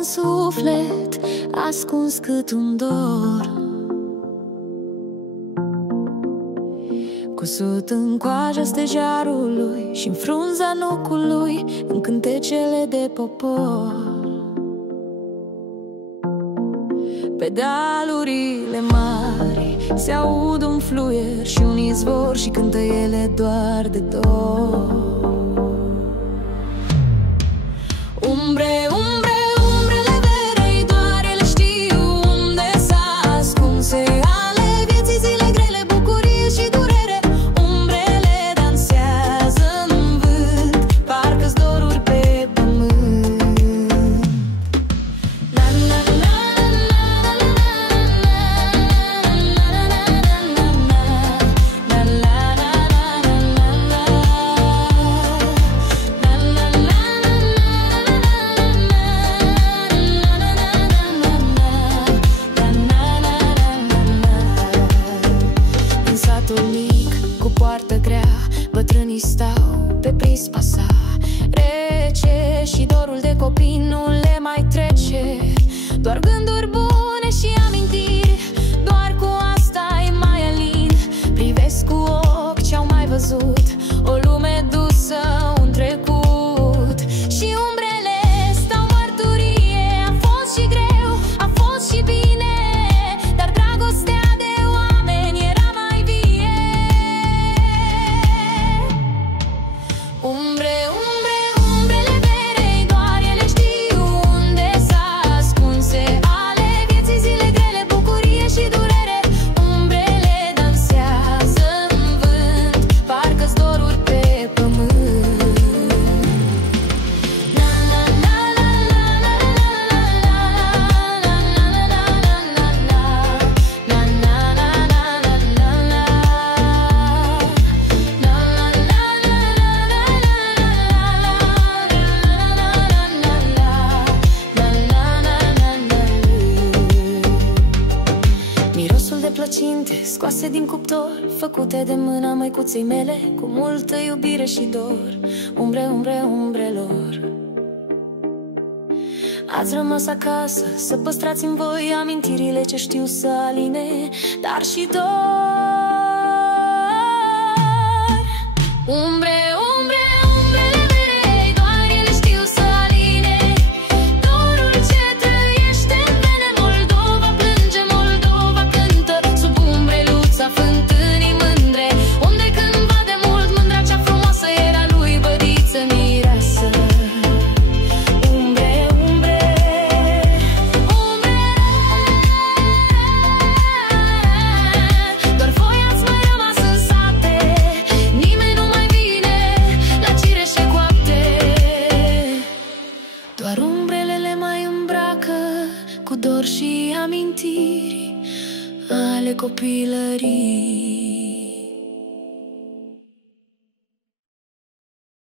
în suflet, ascuns cât un dor. Cusut în coaja stejarului și-n frunza nucului, în cântecele de popor. Pe dealurile mari se aud un fluier și un izvor, și cântă ele doar de dor. Umbre, umbre, umbrele verei, doar ele știu unde s-a ascunse, ale vieții zile grele, bucurie și durere. Umbrele dansează în vânt, parcă-s doruri pe pământ. Na, na, na, bătrânii stau pe prispa sa rece și dorul de copii nu le mai trece. Doar gânduri bune și amintiri, doar cu asta e mai alin. Privesc cu ochi ce-au mai văzut, o lume dusă, un trecut. Și umbrele stau mărturie, a fost și greu, a fost și bine, dar dragostea de oameni era mai vie. Umbre, umbre, umbrele verei, doar ele știu unde s-a ascunse, ale vieții zile grele, bucurie și durere. Umbrele dansează în vânt, parcă-s doruri pe pământ. Na, na, na, na, na, mirosul de plăcinte scoase din cuptor, făcute de mâna măicuței mele, cu multă iubire și dor. Umbre, umbre, umbrelor, ați rămas acasă să păstrați în voi amintirile ce știu să aline, dar și dor. Umbre, umbre, umbrele verei, doar ele știu să aline dorul ce trăiește în vene. Moldova plânge, Moldova cântă, sub umbreluța fântânii mândre, unde cândva de mult mândra cea frumoasă era lui bădiță mireasă. Umbre, umbre, umbre, doar voi ați mai rămas în sate, nimeni nu mai vine la cireșe coapte. Doar umbrele le mai îmbracă cu dor și amintiri ale copilării.